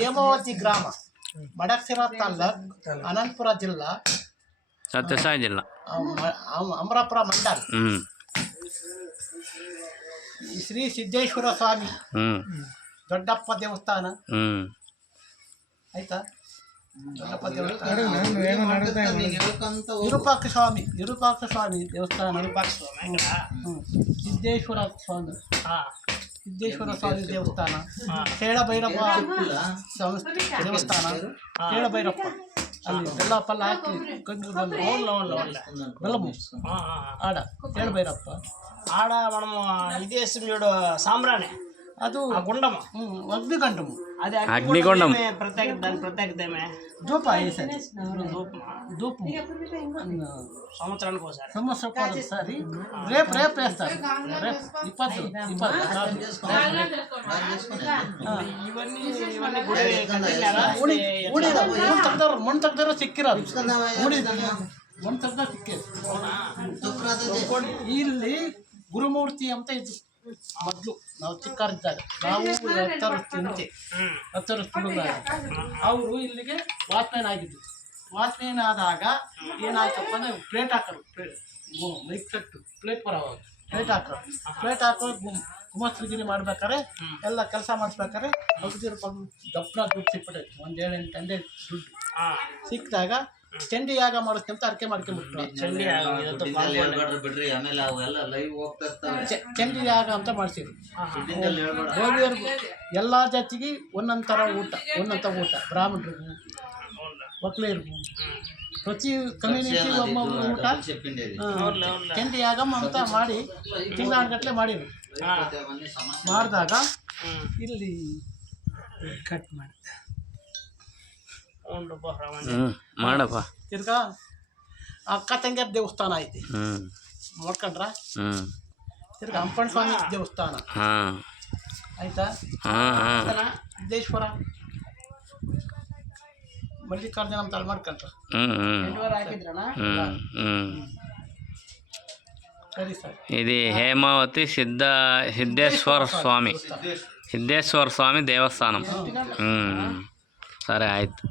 ಹೇಮಾವತಿ ಗ್ರಾಮ, ಮಡಕ್ಸಿರಾ ತಾಲ್ಲೂಕ್, ಅನಂತಪುರ ಜಿಲ್ಲಾ, ಸತ್ಯಸಾಯಿ ಜಿಲ್ಲಾ, ಅಮರಾಪುರ ಮಂಡಲ. ಶ್ರೀ ಸಿದ್ದೇಶ್ವರ ಸ್ವಾಮಿ ದೊಡ್ಡಪ್ಪ ದೇವಸ್ಥಾನ ಆಯ್ತಾ. ದೊಡ್ಡಪ್ಪ ದೇವಸ್ಥಾನ, ವಿರೂಪಾಕ್ಷ ಸ್ವಾಮಿ ದೇವಸ್ಥಾನ, ಸಿದ್ದೇಶ್ವರ ಸ್ವಾಮಿ ದೇವಸ್ಥಾನ, ಕೇಳಭೈರಪ್ಪ ದೇವಸ್ಥಾನ, ಕೇಳಭೈರಪ್ಪ ಅಲ್ಲಿ ಬೆಲ್ಲ ಪಲ್ಲ ಹಾಕಿ ಬೆಲ್ಲಮು ಆಡ ಕೇಳಭೈರಪ್ಪ ఆడ మనము ఇదేసి చూడు సాంబ్రాణి ಅದು గుండము అగ్నిగండము, అది అగ్నిగుండం ప్రత్యేకత, దాని ప్రత్యేకత ఏమే ధూప వేసేది ధూపం సంవత్సరానికి ఒకసారి రేపు వేస్తారు. రేపు 20 ఇవన్నీ మొన్న ತೆಗ್ದಾರ ಸಿಕ್ಕಿರೋದು ಮೊನ್ನ ತೆಗ್ದಾಗ ಸಿಕ್ಕಿರೋದು. ಇಲ್ಲಿ ಗುರುಮೂರ್ತಿ ಅಂತ ಇದ್ದು ಮೊದಲು ನಾವು ಚಿಕ್ಕರಿದ್ದಾಗ, ನಾವು 10 ವರ್ಷ ಹುಡುಗರಾಗ ಅವರು ಇಲ್ಲಿಗೆ ವಾಚ್ಮ್ಯಾನ್ ಆಗಿದ್ದು. ವಾಚ್ಮ್ಯಾನ್ ಆದಾಗ ಏನಾಯ್ತಪ್ಪ ಅಂದರೆ ಪ್ಲೇಟ್ ಹಾಕೋರು, ಮೈಕ್ ಸೆಟ್ಟು ಪ್ಲೇಟ್ ಬರೋವಾಗ ಪ್ಲೇಟ್ ಹಾಕೋ ಗುಮಸ್ತ್ರಿಗಿರಿ ಮಾಡ್ಬೇಕಾರೆ ಎಲ್ಲ ಕೆಲಸ ಮಾಡಿಸ್ಬೇಕಾರೆ ಅಗದಿರ ದಪ್ಪನ ದುಡ್ಡು ಸಿಕ್ಬಿಟ್ಟೈತಿ. 1 7 ದುಡ್ಡು ಸಿಕ್ಕಿದಾಗ ಚಂಡಿ ಯಾಗ ಮಾಡಿಸ್ತೀವಿ ಅಂತ ಅರ್ಕೆ ಮಾಡ್ಕೊಂಡ್ಬಿಟ್ರು. ಚಂಡಿ ಯಾಗ ಅಂತ ಮಾಡ್ಸಿದ್ರು. ಗೋವಿಯರ್ಗು ಎಲ್ಲ ಜಾತಿಗೆ ಒಂದೊಂದು ಥರ ಊಟ, ಬ್ರಾಹ್ಮಣರಿಗೂ ಒಕ್ಲೇರಿಗೂ ಪ್ರತಿ ಕಮ್ಯುನಿಟಿ ಒಬ್ಬೊಬ್ಬರು ಊಟ ಚಂಡಿ ಯಾಗಮ್ಮ ಅಂತ ಮಾಡಿ ತಿಂಗಳಾನ್ಗಟ್ಲೆ ಮಾಡಿದ್ರು. ಮಾಡಿದಾಗ ಇಲ್ಲಿ ಕಟ್ ಮಾಡಿ ಮಾಡಪ್ಪ ತಿರ್ಗಾ ಅಕ್ಕ ತಂಗಿಯರ ದೇವಸ್ಥಾನ ಐತಿ ನೋಡ್ಕೊಂಡ್ರ. ತಿರ್ಗಾ ಹಂಪಣ್ಣ ಸ್ವಾಮಿ ದೇವಸ್ಥಾನ ಆಯ್ತಾ. ಸಿದ್ದೇಶ್ವರ, ಮಲ್ಲಿಕಾರ್ಜುನ ಅಂತ ಅಲ್ಲಿ ಮಾಡ್ಕೊಂಡ್ರ. ಸರಿ ಸರ್. ఇది ಹೇಮಾವತಿ ಸಿದ್ದೇಶ್ವರ ಸ್ವಾಮಿ ದೇವಸ್ಥಾನ. ಸರಿ ಆಯ್ತು.